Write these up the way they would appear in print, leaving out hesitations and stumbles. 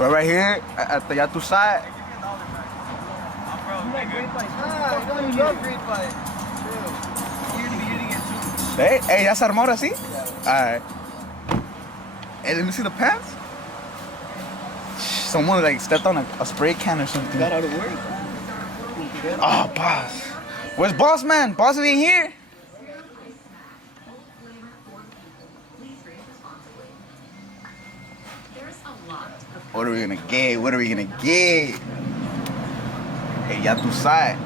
We're right here at the Yatu side. Hey, ¿ya se armó ahora sí? Alright. Hey, let me see the pants. Someone like stepped on a spray can or something. Got out of work. Oh, boss. Where's boss man? Boss ain't here. What are we gonna get? What are we gonna get? Hey, ya tú sabes.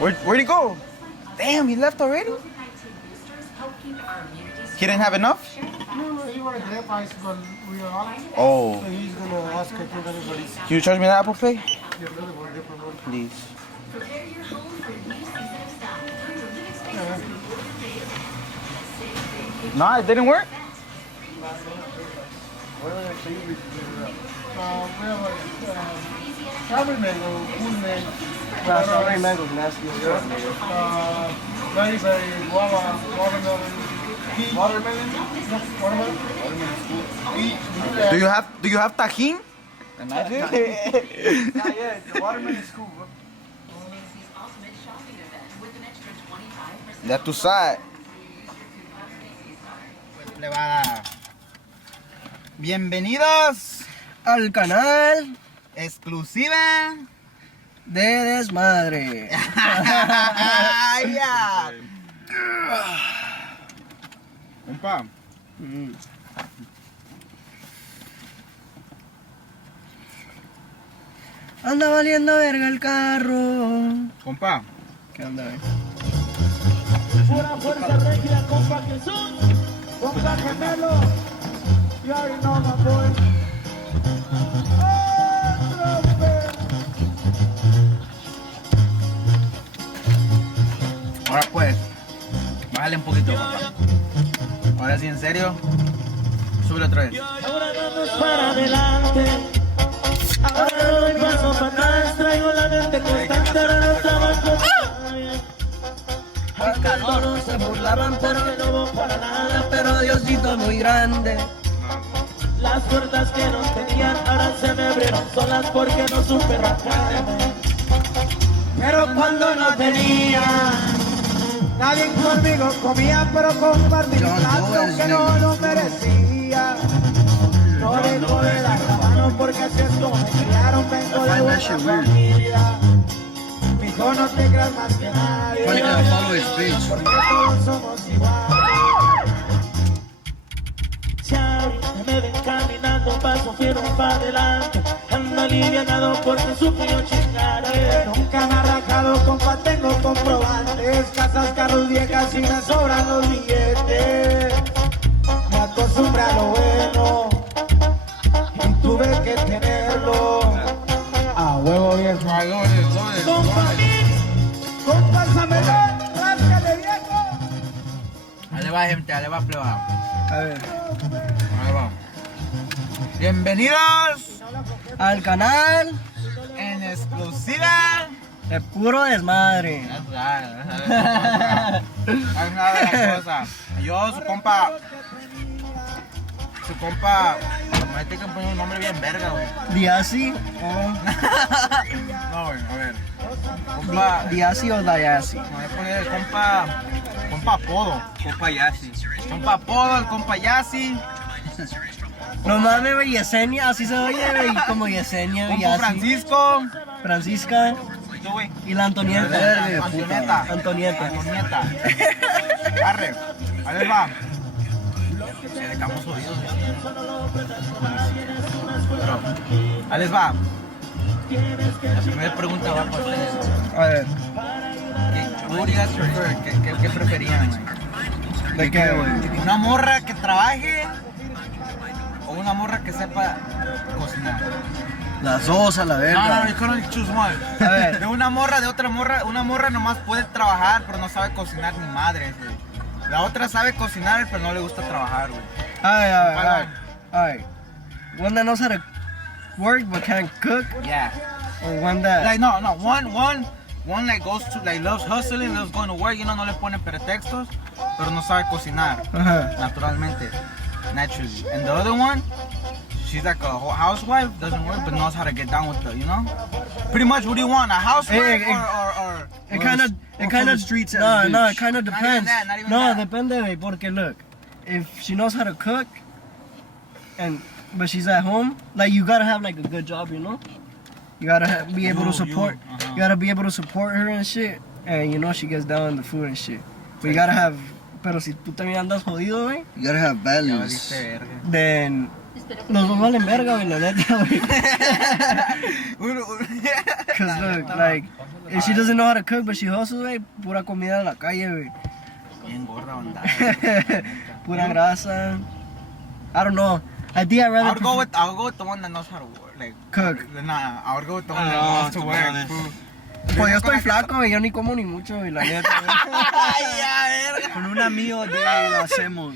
Where'd he go? Damn, he left already? He didn't have enough? No, he wanted their price, but we are all. Oh. So he's gonna ask if anybody's. Can you charge me the Apple Pay? You're really worried different one. Please. No, it didn't work? We have a strawberry mango, cool mango. Strawberry mango's nasty as fuck. Berry, guava, watermelon. Peach. Watermelon? No, watermelon. Peach. Do you have tajin? And I do. Yeah, the watermelon is cool, bro. Ya tú sabes. Le va a dar. Bienvenidos al canal exclusiva de Desmadre. Ya. Compa. Anda valiendo verga el carro. Compa. ¿Qué onda, Pura fuerza regia, compa que son. Compa gemelo. You already know my boy. Ahora pues, bájale un poquito, papá. Ahora sí, en serio, súbelo otra vez. Ahora vamos para adelante. Ahora no doy paso para atrás. Traigo la mente constante. Ahora no trabajo. Al calor se burlaban, pero no hubo para nada. Pero Diosito es muy grande. Las puertas que no tenían ahora se me abrieron solas porque no supe rajarme. Pero cuando no tenía, nadie conmigo comía, pero compartí mi plato que no lo merecía. No vengo de dar la mano porque así es como me criaron, vengo de buena familia. Mijo, no te creas más que nadie, porque todos somos iguales. Si ahorita me ven caminando, paso firme para adelante. Ando alivianado porque sufrí un chingaré. Nunca me ha rajado, compa, tengo comprobantes. Casas, carros viejas y me sobran los billetes. Me acostumbré a lo bueno y tuve que tenerlo. A huevo viejo. Compa, Samelón, ráscale viejo. Ahí le va, gente, ahí le va, pleba. A ver. Ahí va. Bienvenidos Al canal en exclusiva. de puro desmadre. Hay una de las cosas. Yo, su compa. Me tiene que poner un nombre bien verga, güey. Diasi. No, güey, a ver. Compa. Diasi o Dayasi. Me voy a poner el compa apodo. Compa Yasi. Compa apodo, el compa Yasi. No mames, güey, Yesenia, así se oye, güey, como Yesenia, Compa Yasi. Francisco. Francisca ¿Y tú, güey? y la Antonieta. Antonieta. Antonieta. Antonieta. Arre. Ahí les va. Se dejamos oídos, pero ahí les va. La primera pregunta va para ustedes. A ver, What do you guys prefer? ¿Qué preferían, güey? ¿de qué, güey? ¿Una morra que trabaje o una morra que sepa cocinar? Las dos a la No, verga. you can only choose one. A ver. De una morra, de otra morra. Una morra nomás puede trabajar, pero no sabe cocinar ni madre, güey. La otra sabe cocinar, pero no le gusta trabajar, güey. Alright. One that knows how to work but can't cook, Yeah. or one that... Like, no. One one like goes to, like loves hustling, loves going to work, you know, no le pone pretextos, pero no sabe cocinar, naturalmente, naturally. And the other one, she's like a whole housewife, doesn't work, but knows how to get down with the, you know? Pretty much, what do you want, a housewife or It kind of streets. no, it kind of Not even depends. that, not even No, that. depende, güey, porque look, if she knows how to cook, but she's at home, like you gotta have like a good job, you know. You gotta be able to support. You gotta be able to support her and shit, and you know she gets down on the food and shit. But you gotta have. Pero si tú también andas jodido, güey, You gotta have Ya values. valiste verga. then los dos valen verga, güey, la neta, güey. Cause look, like if she doesn't know how to cook, but she hustles, güey, pura comida en la calle, güey. Bien gorda onda. Pura grasa. I don't know. I think I'd rather I'll go with the one that knows how to work, like cook. Nah, I would go with the one that knows to to be work. honest. Food. Pues yo estoy flaco, güey, yo ni como ni mucho, güey, la neta, güey. Ay, ya, verga. Con un amigo de él lo hacemos.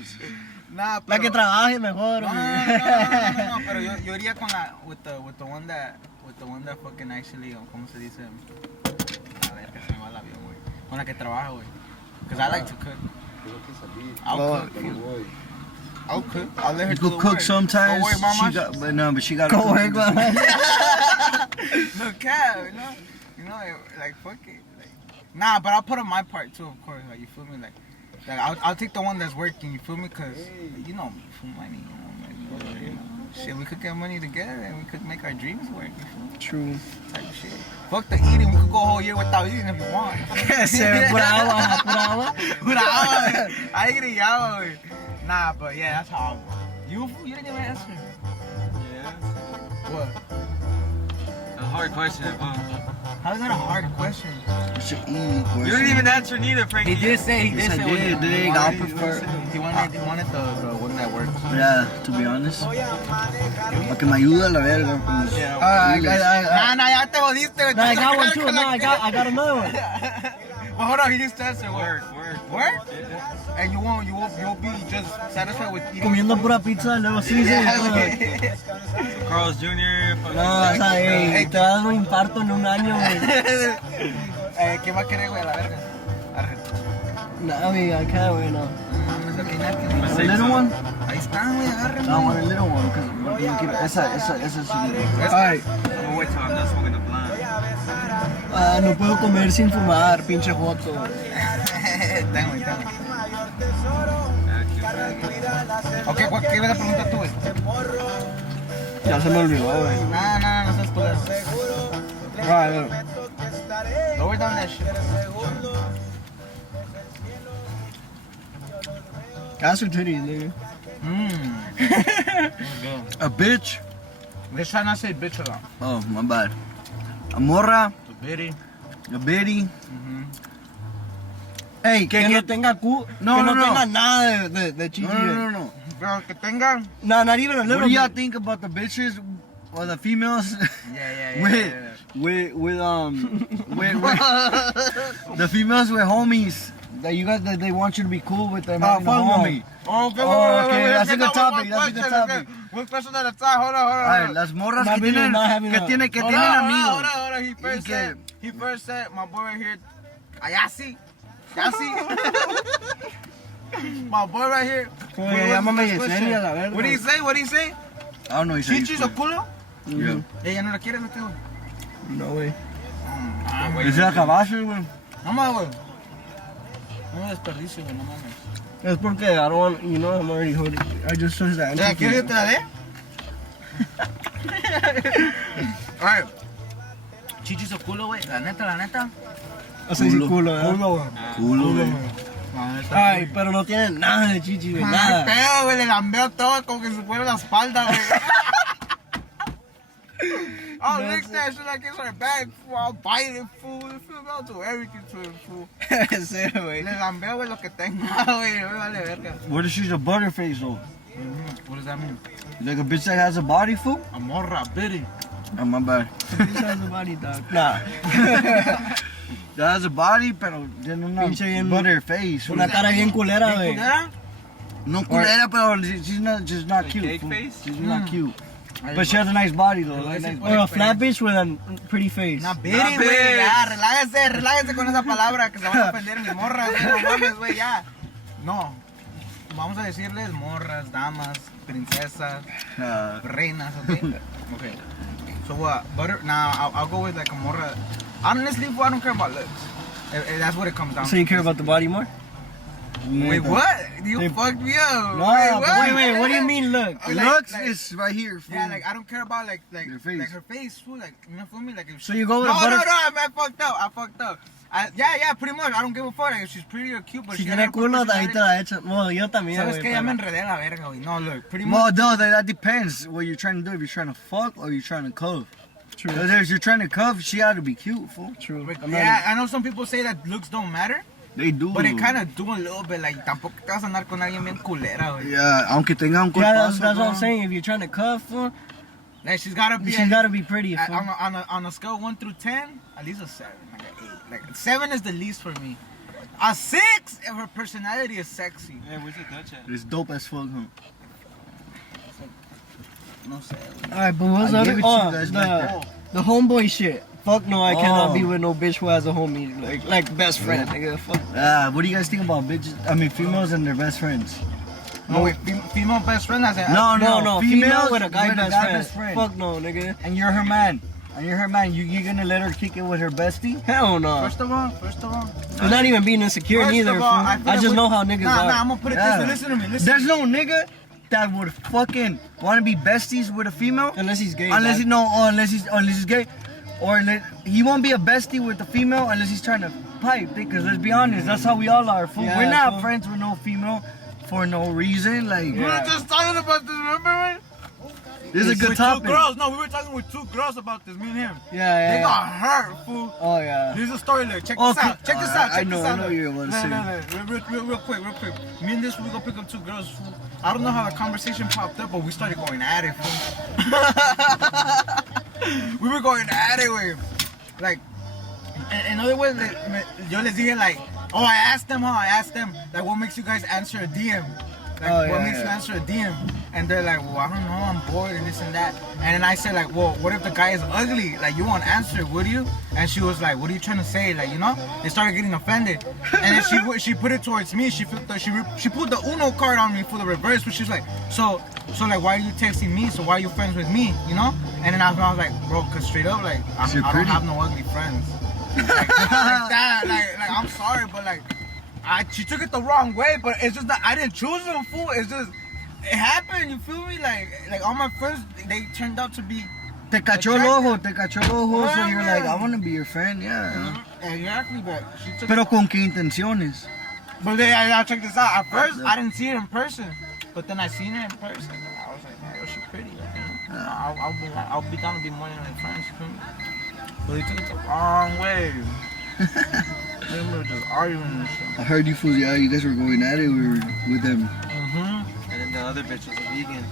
Nah, La que pero- trabaje mejor, No, güey. no, pero yo iría con la with the one that fucking actually, ¿cómo se dice? A ver, que se me va el avión, güey. Con la que trabaja, güey. Cause I like to cook. I'll cook. I'll cook. I'll let her You do could the cook work. sometimes. Go work, mama. But she got Go work, cook. güey. No cap, you know, like fuck it, like. Nah, but I'll put on my part too, of course. Like you feel me, like I'll take the one that's working. You feel me, cause you know me, for money, you know, shit. We could get money together and we could make our dreams work. You feel me? True. Type of shit. Fuck the eating. We could go a whole year without eating if you want. Pura agua, pura agua. Pura agua, güey. Ahí grillado, güey. Nah, but yeah, that's how. You didn't even answer. Yeah. What? A hard question, huh? How is that a hard question? It's an easy question. You didn't even answer neither, Frankie. He did say. Yes, I what did. he Dig, wanted. I'll prefer- He wanted the one that works. Yeah, to be honest. Porque me ayuda la verga. pues. Nah, ya te jodiste, güey. No, I got one too. No, I got another one. Well, hold on. He just answered Work. Work? And you'll be just satisfied with eating. Comiendo pura pizza del nuevo season. Yeah, no. güey. Carl's Jr. fucking No, o sea, ey, te vas a dar un infarto en un año, güey. ¿Qué va a querer, güey, a la verga? Arre. No, güey, acá, güey, no. Mames, aquí napkin. My A safe little zone. one? Ahí están, güey, agárrenme. No, I want a little one. Cause yo quiero esa sí. Ay, I'm gonna wait till I'm done smoking the blunt. no puedo comer sin fumar, pinche joto. Ten, güey. Ok, ¿qué me la pregunta tú, güey? Ya se me olvidó, güey. No seas culero. Ay, no. Lower down that shit. Ass or titties, nigga. A bitch? Let's try not to say bitch a lot. Oh, my bad. A morra, Bitty. a bitty. Ey, que no tenga cu... No, que no no, no. tenga nada de chichi, No. Pero que tenga. No, not even a What little do y'all bit. think about the bitches or the females Yeah. with the females with homies that you guys that they want you to be cool with them having a fuck no. homie? Okay, that's a good topic, that's a good topic. One question at a time. Hold on. Alright, las morras Not que really, tienen not having que a- tienen Hold amigos. on. He Y que- first said, my boy right here. Yasi. My boy right here. Oye, llámame Yesenia, la verga. What did he say? I don't know. He said ¿Chichis o culo? Yeah. Ella no la quiere, no tengo. No, güey. Dice la caballo, güey. No más, güey. No desperdicio, güey, no mames. Es porque I don't want, you know, I'm already holding. I just searched the answer. ¿Quieres que te la dé? Alright. Chichis o culo, güey. La neta. Así sí, culo, ¿verdad? Culo, güey. Ay, pero no tiene nada de chichi, güey, Nada. nada. Pedo, güey, le lambeo todo como que se fuera la espalda, güey. I'll lick that shit like it's her bag, fool. I'll bite it, fool. I'll do everything to it, fool. Sí, güey. Le lambeo, güey, lo que tenga, güey. Me vale verga. What if she's a butterface though? What does that mean? Like a bitch that has a body, fool? A morra, bitty. Oh, my bad. Nah. That has a body, pero tiene una Pinche bien- butterface. Una cara bien culera, güey. ¿Culera? No culera, pero she's not Like cute. cake fool. face? She's not cute. But she has a nice body though. Pero Like, ese nice por Or a experiencia. flat bitch with a pretty face. Una Betty, Una güey. bitch. Ya, relájese con esa palabra que se van a ofender mis morras, güey. No mames, güey, ya. No. Vamos a decirles morras, damas, princesas, reinas, okay? Okay. So what? Butter? Nah, I'll go with like a morra. Honestly, I don't care about looks. That's what it comes down to. So you care about the body more? Wait, what? You fucked me up. No, wait, what do you mean look? Like- looks like- is right here. Yeah, fool. like I don't care about like Your face. like her face, fool. Like you know, feel me? Like if So you go with no, a butter... I fucked up. Yeah, pretty much. I don't give a fuck. Like, if she's pretty or cute, but Si she tiene culo, ahí te la echan. Bueno, yo también, ¿Sabes güey. qué? Ya me pero- enredé a la verga, güey. No, look, pretty Well, much. no, that depends what you're trying to do. If you're trying to fuck or you're trying to cuff. True. Because if you're trying to cuff, she ought to be cute, fool. True. Like, I'm not- yeah, I know some people say that looks don't matter, They do. but it kind of do a little bit. Like, tampoco te vas a andar con alguien bien culera, güey. Yeah, aunque tenga un Yeah, cuerpazo. that's what I'm bro. saying. If you're trying to cuff, fool, Like, she's gotta be. she's gotta be pretty. At- Fool. on a scale of 1 through 10, at least a 7, like an 8. Like 7 is the least for me. A 6 if her personality is sexy. Hey, where's the Dutch at? It's dope as fuck, huh? No sé. Alright, but what's I the gave other? it to you Oh, guys back there. the homeboy shit. Fuck no, I cannot Oh. be with no bitch who has a homie like best friend. Nigga, fuck. What do you guys think about bitches? I mean, females and their best friends. No, wait, female best friend has a. No, female females with a guy best friend. friend. Fuck no, nigga. And you're her man. You gonna let her kick it with her bestie? Hell no. First of all, It's not even being insecure First neither. of all, fool. I feel I like just we- know how niggas Nah, are. I'm gonna put it Yeah. this way. Listen to me. Listen. There's no nigga that would fucking want to be besties with a female Unless he's gay. unless dog. unless he's gay, or he won't be a bestie with a female unless he's trying to pipe. Because let's be honest, that's how we all are. Fool. Yeah, We're not fool. friends with no female for no reason. Like We were just talking about this, remember? this is a good With topic. Two girls. No, we were talking with 2 girls about this, me and him. Yeah, They yeah. got hurt, fool. Oh yeah. Here's a story. Look, check Oh, this out. Check this out. I Check know- this I out. know look. you're about to say. Real quick. Me and this, we go pick up 2 girls. Fool. I don't know how the conversation popped up, but we started going at it. Fool. We were going at it, güey. Like, in other words, yo les dije like, oh, I asked them, like, what makes you guys answer a DM? Like, Oh, what yeah, makes you yeah. answer a DM? And they're like, well, I don't know, I'm bored and this and that. And then I said like, well, what if the guy is ugly? Like, you won't answer, would you? And she was like, what are you trying to say? Like, you know? They started getting offended. And then she put it towards me. She pulled the Uno card on me for the reverse, but she's like, so like, why are you texting me? So why are you friends with me? You know? And then I was like, bro, cause straight up, like, I You're don't pretty. have no ugly friends. Like that, like I'm sorry, but like, she took it the wrong way, but it's just that I didn't choose them, fool. It's just, it happened, you feel me? Like all my friends, they turned out to be. Te cachó el ojo, so you're like, I want to be your friend, yeah. Exactly, but she took Pero it. con qué intenciones? But then I check this out. At first, I didn't see her in person, but then I seen her in person. And I was like, man, she's pretty. Like, you know? I'll be down to be more than like friends, you feel me? But they took it the wrong way. They were just arguing and shit. I heard you fools, yeah, you guys were going at it with them. Mm-hmm. And then the other bitch was a vegan.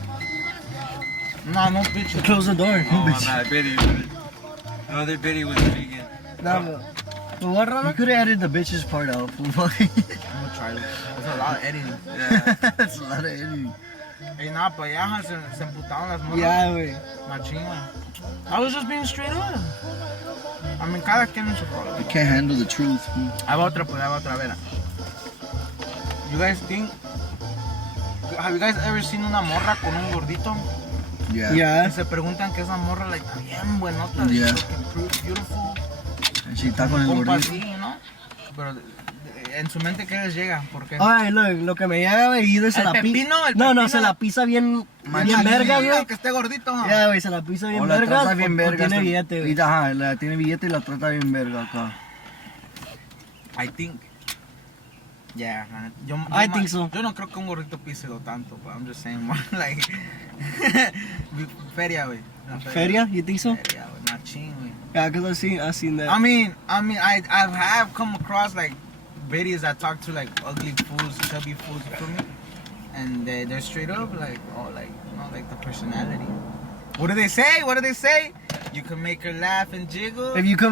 No bitch. Close the door. Oh, my bad, Biddy. The other Biddy was a vegan. Nah, but what, You Rana? could have added the bitches part out, fool. I'm gonna try this. There's a lot of editing. Yeah. That's a lot of editing. Ey, nada, pa' allá se emputaron las morras. Yeah, güey. Machín, güey. I was just being straight up. I mean, cada quien en su problema. You can't handle the truth, fool. Ahí va otra, pues, ahí va otra, vera. You guys think... Have you guys ever seen una morra con un gordito? Yeah. Y Yeah. se preguntan que esa morra, like, está bien buenota. Yeah. Looking beautiful. And she está con el Compa gordito. así, ¿no? Pero en su mente, ¿qué les llega? ¿Por qué? Ay, look, lo que me llega bebido es ¿El se la pepino? ¿El No, pepino? se la pisa bien Machín, verga, güey. que esté gordito, ¿no? Ya, güey, se la pisa bien O la verga. trata bien verga. Tiene hasta- billete, güey. y, ajá, la tiene billete y la trata bien verga acá. I think. Yeah, yo I think so. Yo no creo que un gordito pise lo tanto, but I'm just saying, more like. Feria, güey. La Feria? You think so? Feria, güey. Machín, güey. Yeah, because I seen that. I mean, I have come across like videos that talk to like ugly fools, chubby fools, you feel me? And they're straight up like, oh, like, you know, like the personality. What do they say? You can make her laugh and jiggle. If you can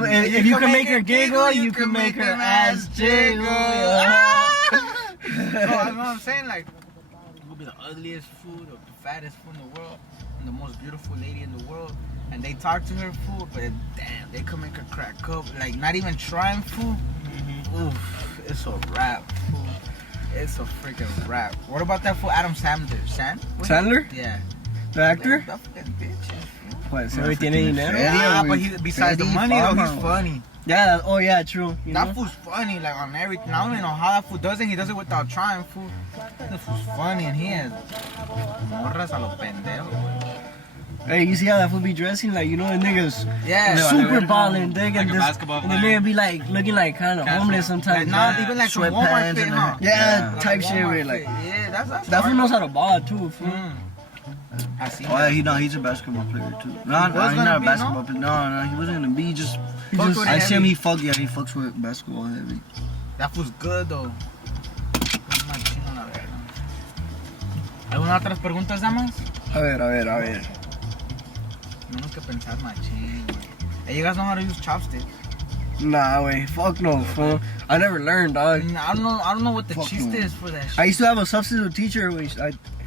make her giggle, you can make her ass jiggle. Ah! So, you know what I'm saying? Like, you could be the ugliest food or the fattest food in the world. the most beautiful lady in the world, and they talk to her, fool, but damn, they could make her crack up. Like, not even trying, fool. Oof, it's a wrap, fool. It's a freaking wrap. What about that fool Adam Sandler? Sandler? Yeah. The actor? That fucking bitch. What, ese güey tiene dinero? Yeah, but besides the money, though, he's funny. Yeah, oh yeah, true. That fool's funny, like on everything. I don't even know how that fool does it. He does it without trying, fool. That fool's funny, and he has morras a los pendejos, güey. Hey, you see how that fool be dressing? Like, you know, the niggas Yeah, super ballin', dig, Like and a basketball and the player. nigga be like looking like kind of homeless sometimes. Like, not even like some Walmart fit, huh? Yeah, Like type a shit Walmart where like fit. Yeah, that's that fool knows how to ball too, fool. I see. Oh yeah, he's a basketball player too. No, was he's not gonna a be, basketball player. No, he wasn't gonna be. He just I see him. He fucks with basketball heavy. That fool's good, though. ¿Alguna otras preguntas, damas? A ver. Tenemos que pensar machín, güey. Hey, you guys know how to use chopsticks? Nah, way, fuck no, fool. I never learned, dog. I don't know what the Fuck chiste no. is for that shit. I used to have a substitute teacher, which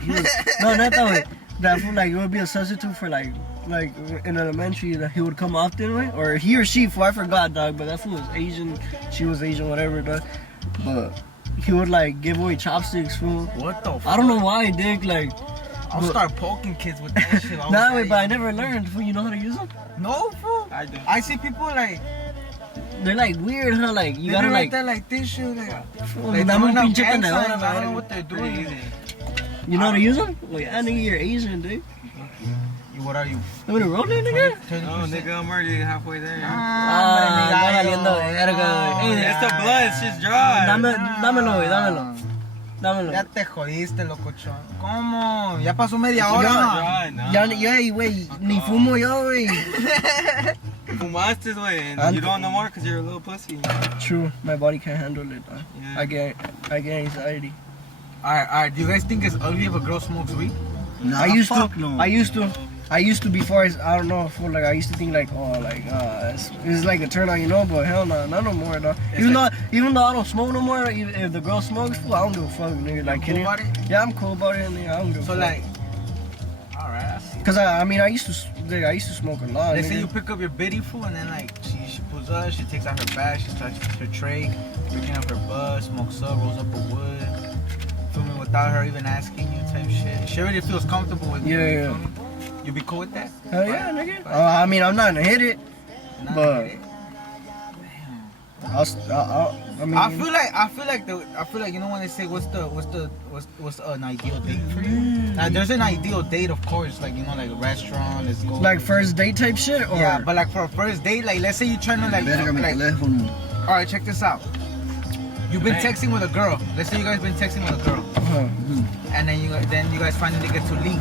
he was, no, not that way. That fool, like, it would be a substitute for like in elementary. That he would come often, way, or he or she, fool, I forgot, dog. But that fool was Asian, she was Asian, whatever, dog. But he would like give away chopsticks, fool. What the fuck? I don't know why, dick. Like, I'll start poking kids with that shit. nah, way, but I never learned. Fool, you know how to use them? No, fool. I do. I see people like They're like weird, huh? Like you they gotta do like, that like this shit. Like like dame un doing pinche gang tenedor, signs, I don't know like, what they're doing. you know how to use them? Wait, I nigga, you're Asian, dude. What are you? You wanna roll it, nigga? No, nigga, I'm already halfway there. Ah, está valiendo verga, güey. It's the blood, it's just dry. Dámelo, güey, dámelo. Ya te jodiste, locochón. ¿Cómo? Ya pasó media hora. Dry, no. Ya, güey, ni fumo yo, güey. Fumaste, güey, and you don't no more because you're a little pussy. True, my body can't handle it. Yeah. I get anxiety. Alright. Do you guys think it's ugly if a girl smokes weed? Nah, I used fuck to. No. I used to before. I don't know. For like, I used to think like, oh, like, it's like a turn on, you know. But hell no, not no more, dog. Even though I don't smoke no more, if the girl smokes, fool, I don't give a fuck, nigga. Like, Cool about it? yeah, I'm cool about it, nigga. I don't give a So fuck. like, alright, I see. Cause I mean, I used to smoke a lot. Let's say nigga. you pick up your biddy, fool, and then like she pulls up, she takes out her bag, she starts her tray, picking up her bud, smokes up, rolls up a wood, feel me, without her even asking you type shit. She already feels comfortable with you. Yeah. Feel me? You be cool with that? Hell yeah, nigga. I mean, I'm not gonna hit it, Nah, but get it? I mean, I feel like you know when they say what's an ideal date for you? Now, there's an ideal date, of course, like, you know, like a restaurant, let's go. like first date type shit, or Yeah, but like for a first date, like let's say you're trying to Verga, mi like teléfono. all right, check this out. You've been texting with a girl. Let's say you guys been texting with a girl, and then you guys finally get to link.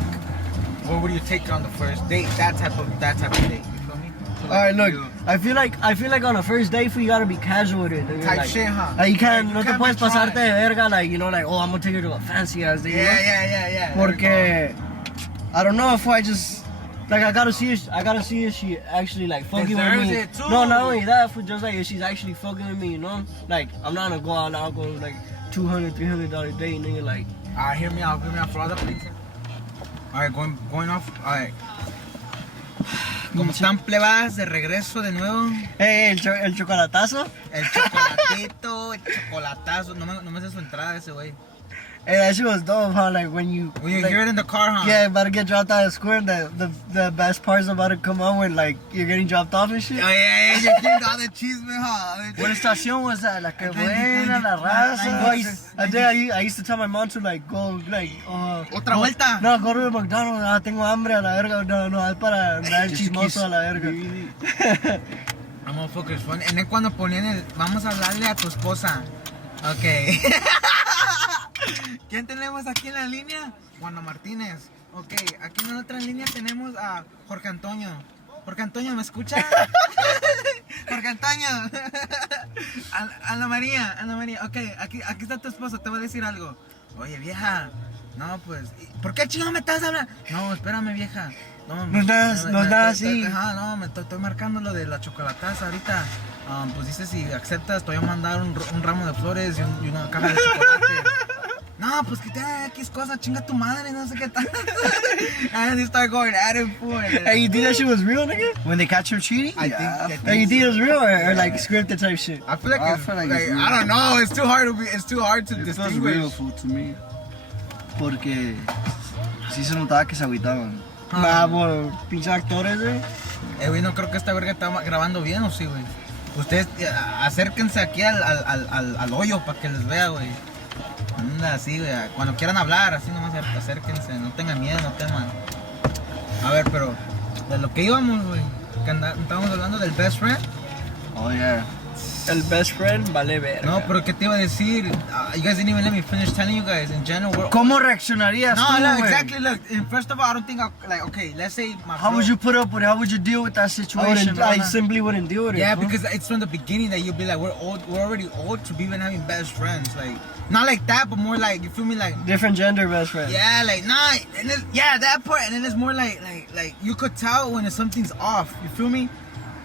Where would you take her on the first date? That type of date. You feel me? So, All right, look. you- I feel like on a first date, you gotta be casual with it. Nigga. Type like, shit, huh? Like you can't, You no te can't puedes be pasarte de trying. verga, like, you know, like, oh, I'm gonna take her to a fancy ass date. you know? Yeah. There we Porque I don't know if I just like I gotta see if she actually like fucking with Deserves me. it, too. No, not only that, for just like if she's actually fucking with me, you know. Like I'm not gonna go out and I'll go like $200-$300 date, nigga. Like go. Alright, hear me out for other please. Alright, going off. Alright. Como están plebas de regreso de nuevo. hey, el chocolatazo. El chocolatito, el chocolatazo. No me hace su entrada ese güey. Hey, that shit was dope, huh? Like when you like, hear it in the car, huh? yeah, about to get dropped out of school, and the best part's about to come on when like you're getting dropped off and shit. Oh, yeah. You hear all the chisme, huh? What estación was that? La que buena, buena, la Boy, I used to tell my mom to like go like Otra vuelta. No, go to the McDonald's. Tengo hambre a la verga. No, es para dar chismoso a la verga. No, motherfuckers, fun. En el cuando ponían el vamos a hablarle a tu esposa. Ok. ¿Quién tenemos aquí en la línea? Juana Martínez. Ok, aquí en la otra línea tenemos a Jorge Antonio. Jorge Antonio, ¿me escucha? Jorge Antonio. Ana María. Ok, aquí está tu esposo, te voy a decir algo. Oye, vieja. No, pues, ¿por qué chingo me estás hablando? No, espérame, vieja. No estás así. Ajá, no, me estoy marcando lo de la chocolataza ahorita. Pues dice si aceptas, te voy a mandar un ramo de flores y una caja de chocolate. no, pues que te X cosa, chinga tu madre, no sé qué tal. And they start going at it, fool. Hey, you think that shit was real, nigga? When they catch him cheating? I think Hey, you think it was real or like scripted type shit? I feel like I it's feel like like, it's real. I don't know. It's too hard to It feels distinguish. real, fool, to me. Porque sí se notaba que se agüitaban. Nah, por pinche actores, eh. Güey, no creo que esta verga está grabando bien, ¿o sí, güey? Ustedes acérquense aquí al hoyo para que les vea, güey. Anda así, güey. Cuando quieran hablar, así nomás acérquense. No tengan miedo, no teman. A ver, pero de lo que íbamos, güey. Que estábamos hablando del best friend. Oh, yeah. El best friend vale verga. No, pero ¿qué te iba a decir? You guys didn't even let me finish telling you guys. In general, ¿Cómo reaccionarías no, tú, no, güey? exactly. Look, first of all, I don't think okay, let's say my How bro- would you put up with it? How would you deal with that situation? I simply wouldn't deal with it. Yeah, fool. because it's from the beginning that you'll be like, we're already old to be even having best friends. Like, not like that, but more like, you feel me? Like, Different gender best friend. yeah, like, nah, and then, yeah, that part, and then it's more like you could tell when something's off. You feel me?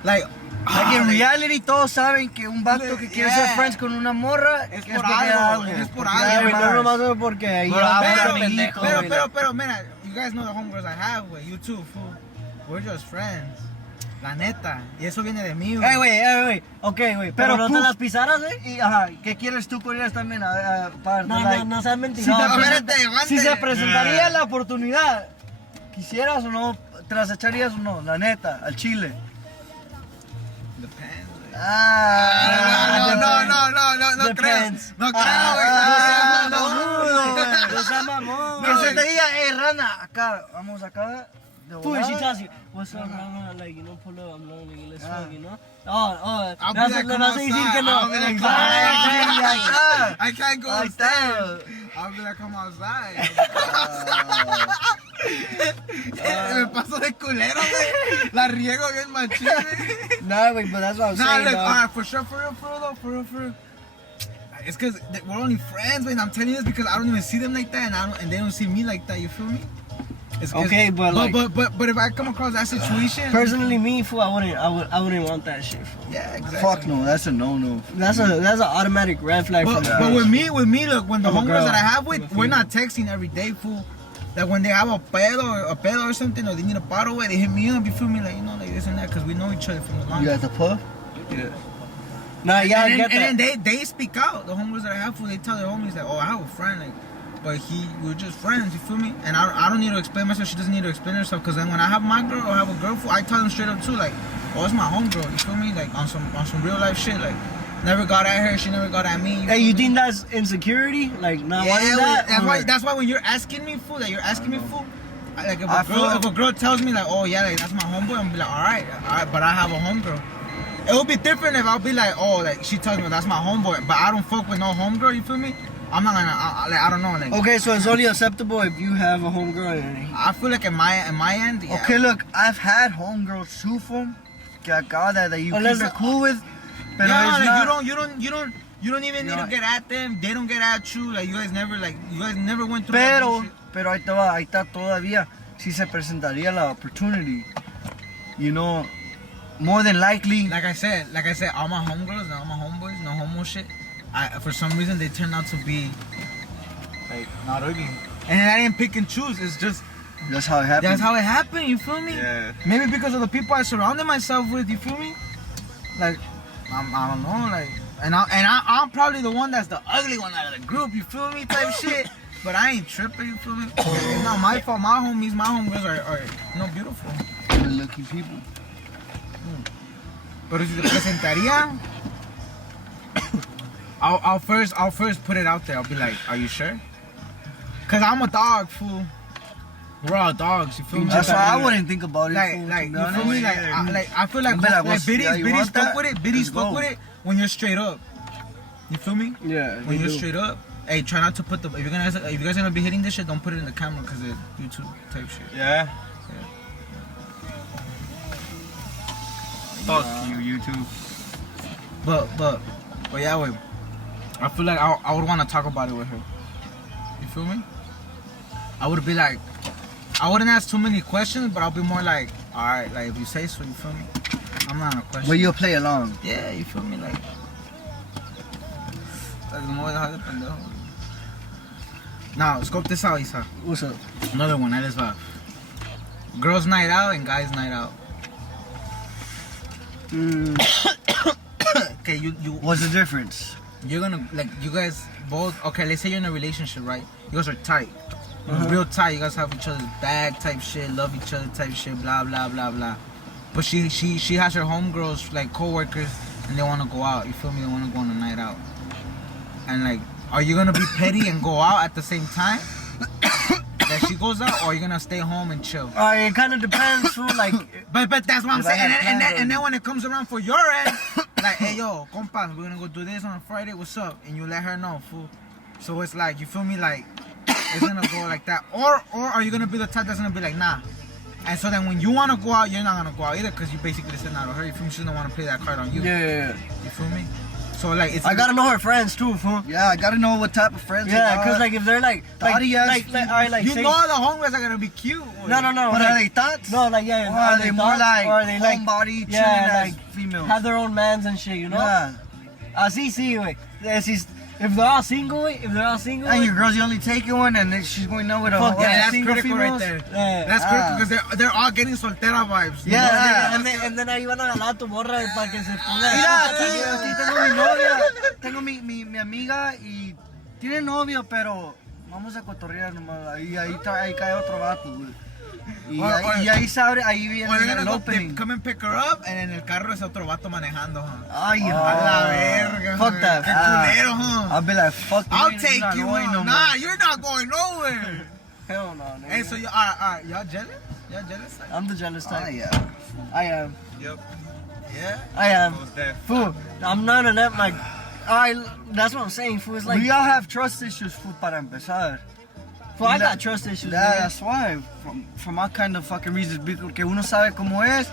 Like, Like in reality, todos saben que un vato que quiere ser Yeah. friends con una morra Es que por porque algo, es por algo. Yeah, güey, güey, no nomás es porque ahí Pero, va pero, a pero, pendejo, güey. pero, mira, you guys know the homegirls I have, güey. You too, fool. We're just friends. La neta. Y eso viene de mí, güey. güey. Ok, güey. Pero no te tú- las pisaras, eh. Y, ajá, ¿qué quieres tú con ellas también? Para, No, like, no seas si, mentiroso. te No, presenta- espérate, aguante. si se presentaría la oportunidad, ¿quisieras o no? ¿Te las echarías o no? La neta, al chile. Depends, güey. No creo. Depends. No creo, güey. No seas mamón. Que se te diga, Rana, acá, vamos acá. De Fool, she volada. tells you, what's up, Rana? Like, you know, pull up, I'm lonely, let's Ah. fuck, you know? I'll be le like, vas come a decir outside. que no. I'll be like, come Exacto. I can't go Ahí upstairs. está. I'll be like, come outside. Me paso de culero, güey. La riego bien machín, güey. Nah, wait, but that's what I'm Nah, saying, look, dog. alright, for sure, for real. It's because we're only friends, man. I'm telling you this because I don't even see them like that, and they don't see me like that. You feel me? It's 'cause- Okay, but like- but if I come across that situation, Personally, me, fool, I wouldn't want that shit, fool. yeah, exactly. Fuck no, that's a no-no. That's an automatic red flag for But, me. but with me, look, when the I'm a homegirls girl. that I have with, I'm a we're female. not texting every day, fool. Like when they have a pedo or something, or they need a bottle, they hit me up. You feel me? Like, you know, like this and that, because we know each other from the long. You got the puff? Nah, yeah, I and get that. then they speak out. The homegirls that I have, fool, they tell their homies like, oh, I have a friend, like, but we're just friends. You feel me? And I don't need to explain myself. She doesn't need to explain herself. Because then when I have my girl or have a girl, fool, I tell them straight up too, like, oh, it's my homegirl. You feel me? Like on some real life shit, like. Never got at her, she never got at me. Hey, you think that's insecurity? Like, not wanting that? That's why when you're asking me, fool, like if I feel if a girl tells me like, oh yeah, like that's my homeboy, I'm be like, all right, but I have a homegirl. It would be different if I'll be like, oh, like she tells me that's my homeboy, but I don't fuck with no homegirl. You feel me? I'm not gonna, I don't know, like. Okay, so it's only acceptable if you have a homegirl and I feel like in my end, yeah. Okay, look, I've had homegirls too, fool. Que acá that you Unless- keep it cool with. Pero Yeah, it's like not, you don't even need No. to get at them. They don't get at you. Like you guys never went through that Pero, bullshit. pero ahí está todavía. Si se presentaría la opportunity, you know, more than likely. Like I said, all my homegirls and all my homeboys, no homo shit. For some reason, they turned out to be like not ugly. And I didn't pick and choose. It's just That's how it happened. that's how it happened. You feel me? Yeah. Maybe because of the people I surrounded myself with. You feel me? Like I don't know. Like I'm probably the one that's the ugly one out of the group. You feel me? Type shit. But I ain't tripping. You feel me? It's not my fault. My homegirls are beautiful. Good looking people. Pero si te presentaría, I'll first put it out there. I'll be like, are you sure? Cause I'm a dog, fool. We're all dogs. You feel me? That's why I wouldn't think about it. Like, fool, like to be you feel me? honest. I feel like I'll be like, what's- biddies, yeah, you biddies want fuck that? with it. Biddies Let's fuck go. with it when you're straight up. You feel me? yeah, When you're straight up. Hey, try not to put if you guys are gonna be hitting this shit, don't put it in the camera because it's YouTube type shit. Yeah. Fuck you, YouTube. But yeah, wait. I feel like I would want to talk about it with her. You feel me? I would be like, I wouldn't ask too many questions, but I'll be more like, all right, like if you say so, you feel me? I'm not a question. But you'll play along. Yeah, you feel me? Like, me voy a dejar de pendejo. Now, scope this out, Isa. What's up? Another one, that is girls' night out and guys' night out. Okay, you What's the difference? you're gonna like you guys both. Okay, let's say you're in a relationship, right? You guys are tight, real tight. You guys have each other's back type shit, love each other type shit, blah blah blah blah. But she has her homegirls like co-workers, and they want to go out. You feel me? They want to go on a night out. And like, are you gonna be petty and go out at the same time that she goes out, or are you gonna stay home and chill? It kind of depends, fool. Like, But that's what I'm If I saying. had planned And then when it comes around for your end, like, hey yo, compa, we're gonna go do this on a Friday. What's up? And you let her know, fool. So it's like, you feel me? Like, it's gonna go like that. Or are you gonna be the type that's gonna be like, nah. And so then when you wanna go out, you're not gonna go out either, because you basically said no to her. You feel me? She don't wanna play that card on you. yeah. You feel me? So like, it's I gotta know her friends too, fool. Yeah, I gotta know what type of friends. Yeah, they because are. like if they're like, you say, know the homies are gonna be cute. no, But like, are they thoughts? no, like yeah, Or are they more thoughts, like or are they like homebody, chilling yeah, as like females? have their own mans and shit, you know? Yeah. Así sí, güey. If they're all single, güey, And your girl's the only taking one, and then she's going out with a Fuck whole yeah, that's single critical right females. there. Yeah. That's critical because they're all getting soltera vibes. you Yeah. know? And then ahí van a jalar a tu morra para que se ponga. Mira, aquí tengo mi novia, tengo mi amiga y tiene novio, pero vamos a cotorrear nomás. Ahí cae otro vato, güey. Y ahí se abre, ahí Or viene they're el gonna go opening. come and pick her up, and en el carro es otro vato manejando, huh? Ay, A la verga. Fuck huh? that. Qué culero, huh? I'll be like, fuck you. I'll you're take not you, going huh? no more. Nah, you're not going nowhere. Hell no, nigga. Hey, so y'all jealous? Y'all jealous? I'm the jealous type. Ah, yeah. I am. Yep. Yeah. I am. Most def. Fool, I'm not an that like. That's what I'm saying. Fool, it's like. We all have trust issues, fool, para empezar. Fool, I got trust issues. Yeah, nigga. that's why. From all kind of fucking reasons. Porque uno sabe cómo es.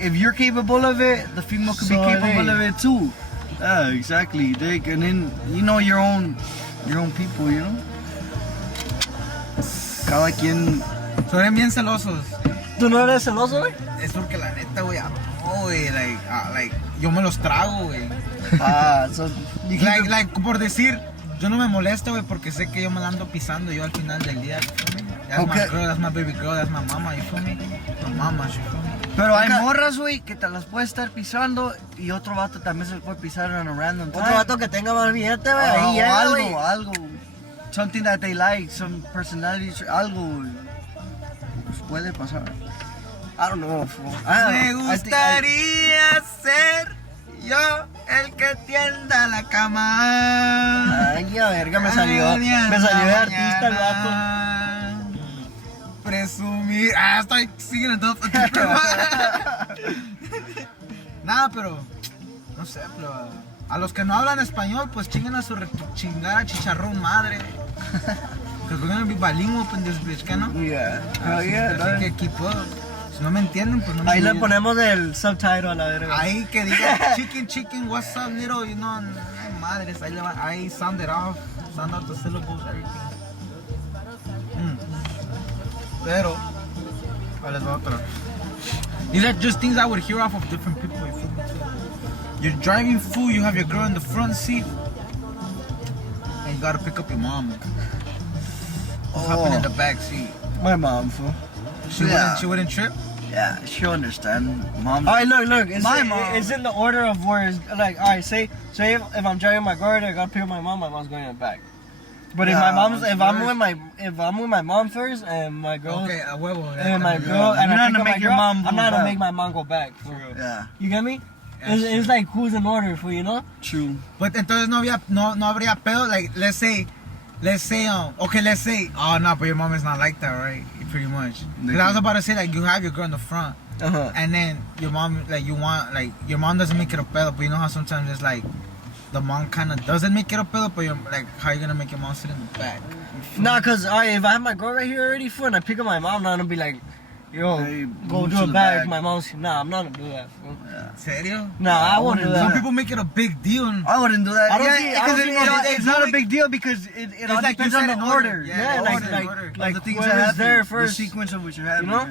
If you're capable of it, the female could be So are capable they. of it too. Yeah, exactly. And then you know your own people, you know. Cada quien. So eran bien celosos. ¿Tú no eres celoso, güey? Es porque la neta, güey, no, güey, like, yo me los trago, güey. So you keep it- Like, por decir, yo no me molesto, güey, porque sé que yo me la ando pisando yo al final del día, you feel me? That's my Okay. girl, that's my baby girl, that's my mama, you feel me? My mama, you feel me? Pero hay Acá- morras, güey, que te las puede estar pisando y otro vato también se puede pisar en a random time. Otro vato que tenga más billete, güey. O Ahí llega, güey. algo. Something that they like, some personality, algo, güey. Pues puede pasar. I don't know, fool. Me gustaría ser yo el que tienda la cama. Ay, a verga, me salió de artista el vato. Presumir. Estoy siguiendo todo. Nada, pero no sé, pero a los que no hablan español, pues chinguen a su chingada chicharrón madre. Because we're gonna be bilingual up in this bitch, ¿qué no? Yeah. Así, así que keep up. Si no me entienden, pues no me Ahí le entienden. ponemos el subtitle a la verga. Ahí que diga chicken, what's up, little, you know, ay, madres, ahí sound it off, sound out the syllables, everything. Pero, ¿cuál es la otra? These are just things I would hear off of different people, you feel me, too. You're driving fool, you have your girl in the front seat, and you gotta pick up your mom. Hopping in the back seat. My mom, fool. She wouldn't trip? Yeah, she'll understand. Mom. Alright, look. It's, My mom. It's in the order of where it's like. Alright, say if I'm driving my girl, I gotta pick up my mom's going in the back. But Yeah, if I'm with my mom first and my girl Okay, a huevo. and my yeah. girl and You're I not pick gonna up my make your girl, mom I'm go not gonna back. make my mom go back. For real. Yeah, You get me? That's It's like who's in order for you know? true. But entonces no habría pedo, like, let's say, oh no, but your mom is not like that, right? Pretty much. Because I was about to say, like, you have your girl in the front, and then your mom, like, your mom doesn't make it a pedo, but you know how sometimes it's like, the mom kind of doesn't make it a pedo, but you're like, how you gonna make your mom sit in the back? Nah, cause alright, if I have my girl right here already, fool, and I pick up my mom, I'm not gonna be like, yo, Hey, go move do to it the back. back. My mom's, nah, I'm not gonna do that, fool. Serio? Nah, I won't do Some that. people make it a big deal. I wouldn't do that. I don't Yeah, see- I because don't it- see no- it's not a big deal because it all like you depends on said the in order. order. Yeah, the like order, like order. like the things that whoever's happen, there first, the sequence of what you're having. you know.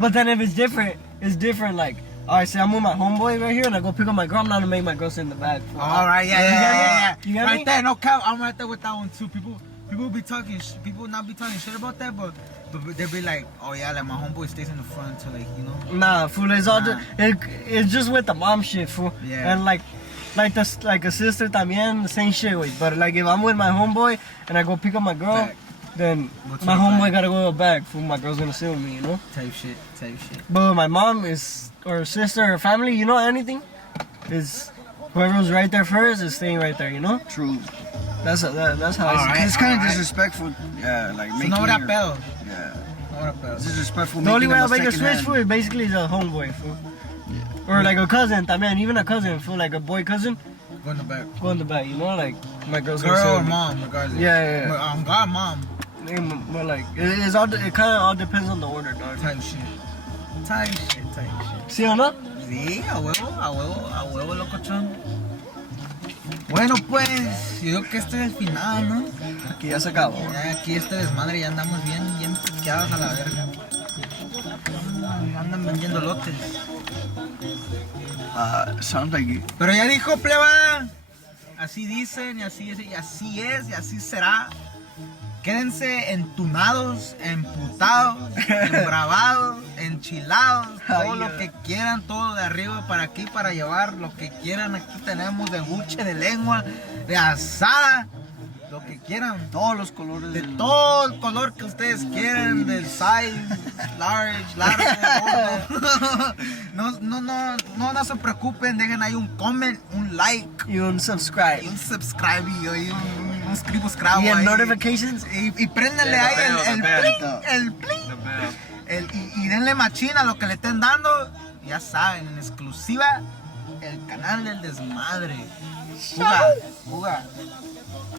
But then if it's different, Like, alright, say I'm with my homeboy right here, and I go pick up my girl. I'm not gonna make my girl sit in the back. fool. All right, You get me? yeah. You get Right me? there, no cap. I'm right there with that one too. People, people not be talking shit about that, but they'll be like, oh yeah, like my homeboy stays in the front, so like, you know. Nah, fool, it's all it's just with the mom shit, fool. Yeah. And like a sister también, the same shit, wait. But like if I'm with my homeboy and I go pick up my girl, Back. then Go to my the homeboy back. gotta go back, fool. My girl's gonna sit with me, you know. Type shit. But with my mom or sister or family, you know, anything, is whoever's right there first is staying right there, you know. True. That's how Alright. I It's kind of Alright. disrespectful. Yeah, like So making no your- era pedo. Yeah. No era pedo. It's disrespectful. The only making way them I'll make a second switch hand. for it basically is a homeboy, fool. Or like a cousin, también, even a cousin, fool, like a boy cousin, Go in the back. go in the back, you know, like my girl's gonna Girl sit or with me. mom, regardless. Yeah. But, God, mom. But like, it kind of all depends on the order, dog. Type shit. ¿Sí o no? Sí, a huevo, locochón. Bueno, pues, yo creo que este es el final, ¿no? Aquí ya se acabó. Ya aquí este desmadre, ya andamos bien piqueados a la verga. Andan vendiendo lotes. Sounds like it. Pero ya dijo, pleba. Así dicen, y así es, y así será. Quédense entunados, emputados, embravados, enchilados, todo lo que quieran, todo de arriba para aquí, para llevar lo que quieran. Aquí tenemos de buche, de lengua, de asada, lo que quieran. Todos los colores. De todo el color que ustedes quieran, del size, large, largo, no se preocupen, dejen ahí un comment, un like, Y un subscribe. y un subscribe y un subscribe Y el ahí. notifications. Y préndanle ahí el The pling, bell. y denle machina a lo que le estén dando. Ya saben, en exclusiva, el canal del desmadre. Juga.